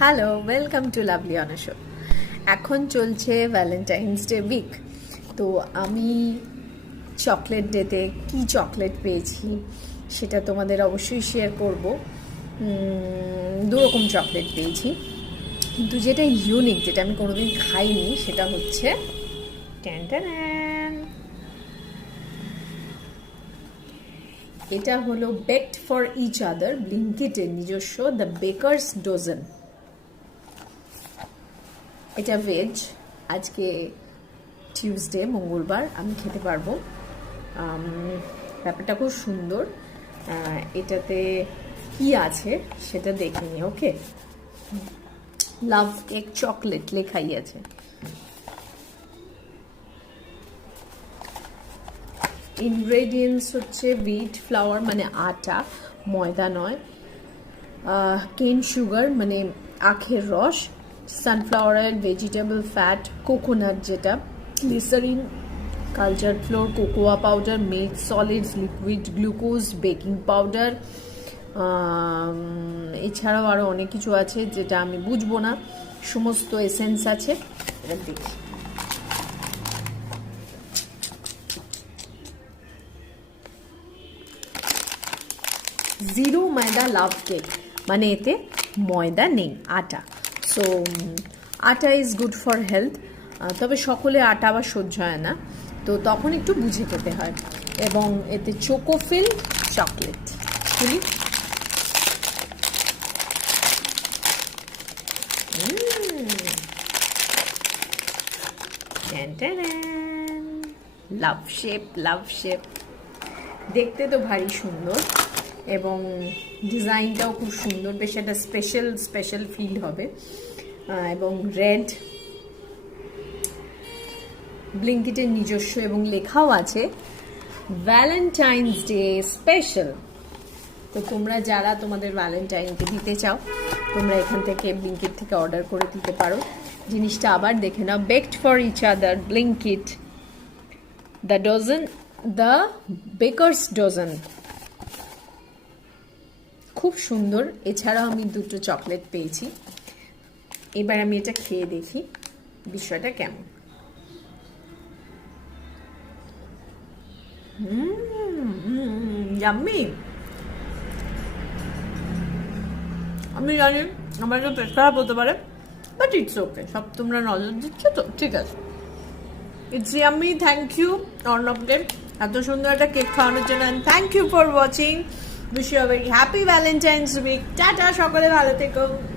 Hello, welcome to lovely on show. এখন চলছে Valentine's day week. তো আমি চকলেট ডেতে কি চকলেট পেয়েছি সেটা তোমাদের অবশ্যই শেয়ার করব। দুরকম চকলেট পেয়েছি, কিন্তু যেটা ইউনিক, যেটা আমি কোনোদিন খাইনি, সেটা হচ্ছে এটা হলো বেকড ফর ইচ আদার, ব্লিঙ্কিটের নিজস্ব দ্য বেকারস ডজন। এটা ভেজ, আজকে টিউসডে, মঙ্গলবার, আমি খেতে পারবো। ব্যাপারটা খুব সুন্দর। এটাতে কি আছে সেটা দেখে নি। ওকে, লাভ কেক চকলেট লেখাই আছে। ইনগ্রেডিয়েন্টস হচ্ছে হুইট ফ্লাওয়ার মানে আটা, ময়দা নয়, কেন সুগার মানে আখের রস, sunflower oil, vegetable fat, coconut যেটা, glycerin, culture flour, cocoa powder, milk solids, liquid glucose, baking powder, এছাড়াও আরও অনেক কিছু আছে যেটা আমি বুঝবো না। সমস্ত এসেন্স আছে, এটা দেখি। জিরো ময়দা লাভ কেক মানে এতে ময়দা নেই, আটা। সো আটা ইজ গুড ফর হেলথ, তবে সকলে আটা আবার সহ্য হয় না, তো তখন একটু বুঝে খেতে হয়। এবং এতে চোকোফিল চকলেট, খুলি। লাভ শেপ, লাভ শেপ দেখতে তো ভারী সুন্দর, এবং ডিজাইনটাও খুব সুন্দর, বেশ একটা স্পেশাল স্পেশাল ফিল হবে। এবং রেড, ব্লিঙ্কিটের নিজস্ব, এবং লেখাও আছে ভ্যালেন্টাইন্স ডে স্পেশাল। তো তোমরা যারা তোমাদের ভ্যালেন্টাইনকে দিতে চাও, তোমরা এখান থেকে ব্লিঙ্কিট থেকে অর্ডার করে দিতে পারো। জিনিসটা আবার দেখে নাও, baked for each other, Blinkit, the dozen, the bakers dozen. খুব সুন্দর। এছাড়াও আমি দুটো চকলেট পেয়েছি। এবার আমি এটা খেয়ে দেখি বিষয়টা কেমন। ইয়াম্মি। আমি জানি আমার একটু পেট খারাপ হতে পারে, বাট ইটস ওকে। সব তোমরা নজর দিচ্ছ তো, ঠিক আছে। It's yummy. থ্যাংক ইউ অর্ণবকে এত সুন্দর একটা কেক খাওয়ানোর জন্য, and thank you for watching. Wish you a very happy Valentine's week. Tata, সকলে ভালো থেকো।